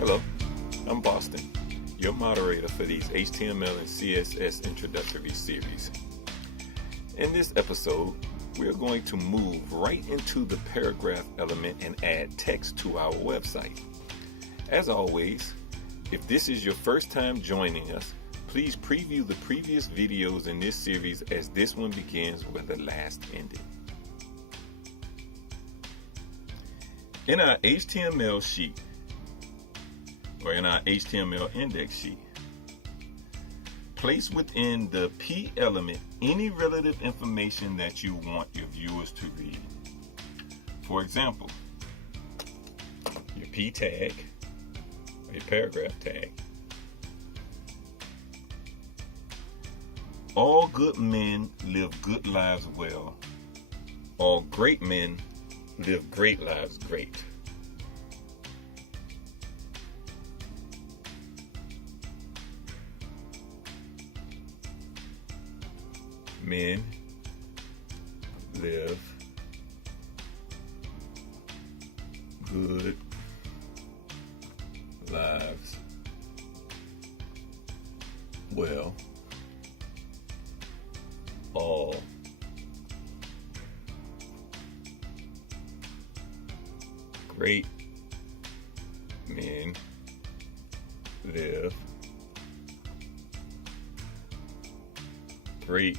Hello, I'm Boston, your moderator for these HTML and CSS Introductory Series. In this episode, we're going to move right into the paragraph element and add text to our website. As always, if this is your first time joining us, please preview the previous videos in this series as this one begins where the last ended. In our HTML sheet, or in our HTML index sheet, place within the P element any relative information that you want your viewers to read. For example, your P tag, or your paragraph tag. All good men live good lives well. All great men live great lives great. Men live good lives well. All great men live great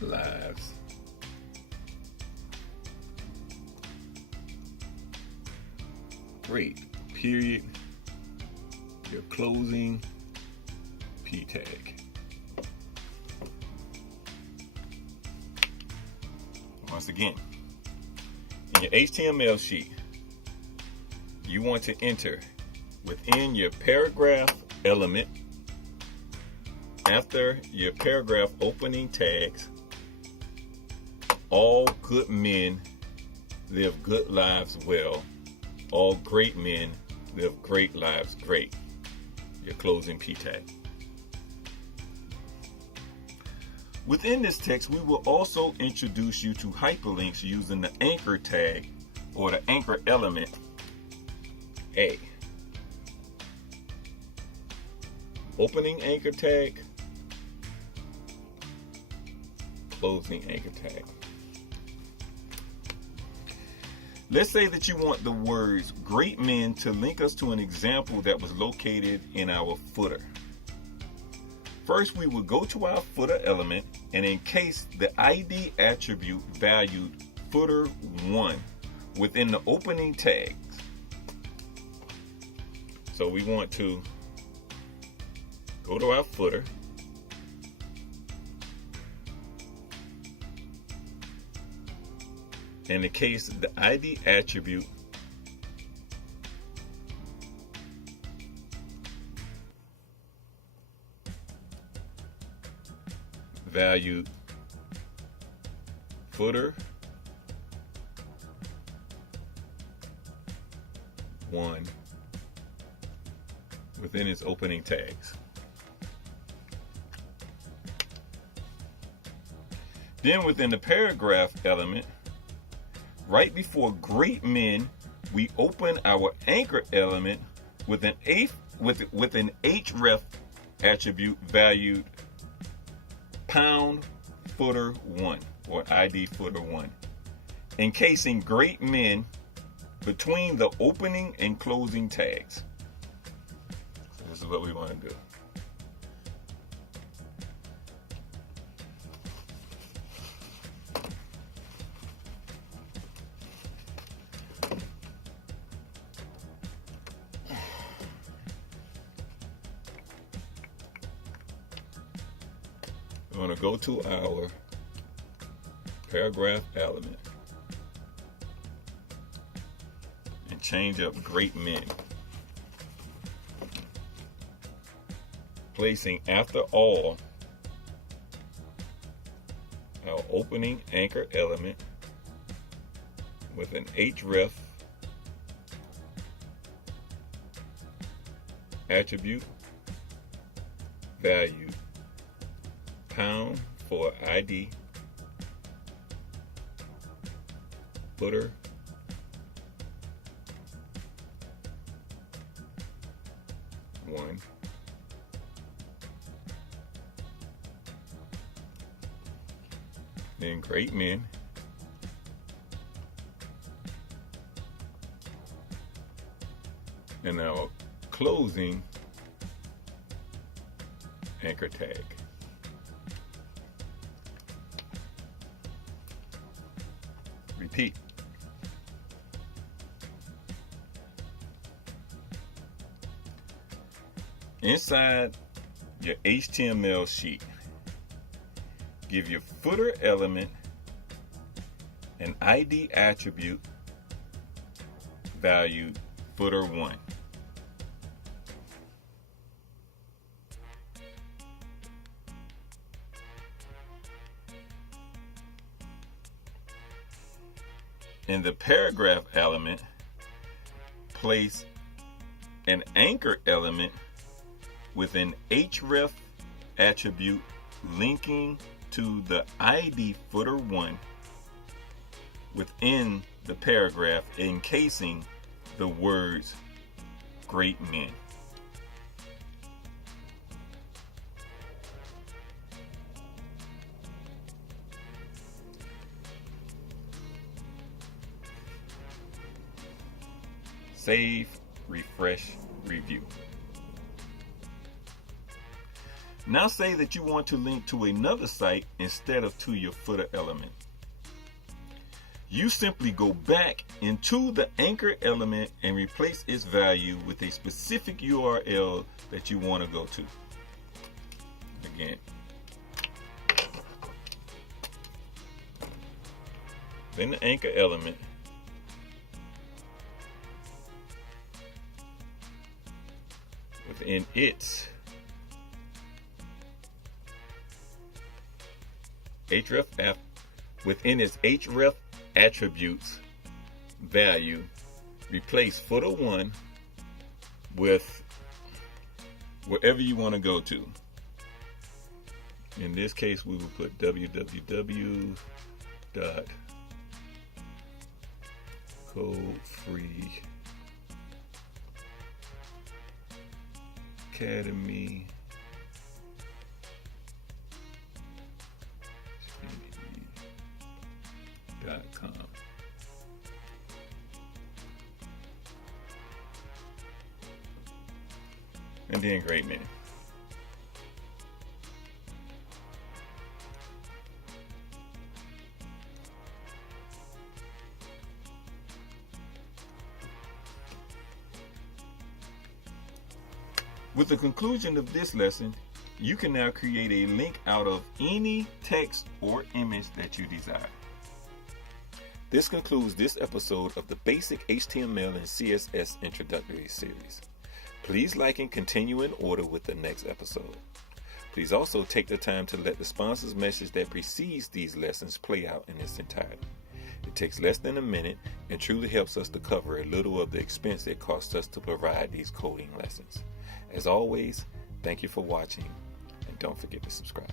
lives great. Period. Your closing P tag. Once again, in your HTML sheet, you want to enter within your paragraph element, after your paragraph opening tags, all good men live good lives well. All great men live great lives great. Your closing P tag. Within this text, we will also introduce you to hyperlinks using the anchor tag or the anchor element A. Opening anchor tag, closing anchor tag. Let's say that you want the words great men to link us to an example that was located in our footer. First, we will go to our footer element and encase the ID attribute valued footer1 within the opening tags. So we want to go to our footer, and encase the ID attribute valued footer 1 within its opening tags. Then within the paragraph element, right before great men, we open our anchor element with an href attribute valued pound footer 1 or ID footer 1, encasing great men between the opening and closing tags. So this is what we want to do. We're going to go to our paragraph element and change up great men, placing after all our opening anchor element with an href attribute valued pound for ID footer then great men, and our closing anchor tag. Repeat. Inside your HTML sheet, give your footer element an ID attribute valued footer1. In the paragraph element, place an anchor element with an href attribute linking to the ID footer1 within the paragraph, encasing the words great men. Save, refresh, review. Now say that you want to link to another site instead of to your footer element. You simply go back into the anchor element and replace its value with a specific URL that you want to go to. Again, then the anchor element, within its href attributes value, replace footer1 with wherever you want to go to. In this case, we will put www.codefreeacademy.com. And then great men. With the conclusion of this lesson, you can now create a link out of any text or image that you desire. This concludes this episode of the Basic HTML and CSS Introductory Series. Please like and continue in order with the next episode. Please also take the time to let the sponsor's message that precedes these lessons play out in its entirety. It takes less than a minute and truly helps us to cover a little of the expense it costs us to provide these coding lessons. As always, thank you for watching, and don't forget to subscribe.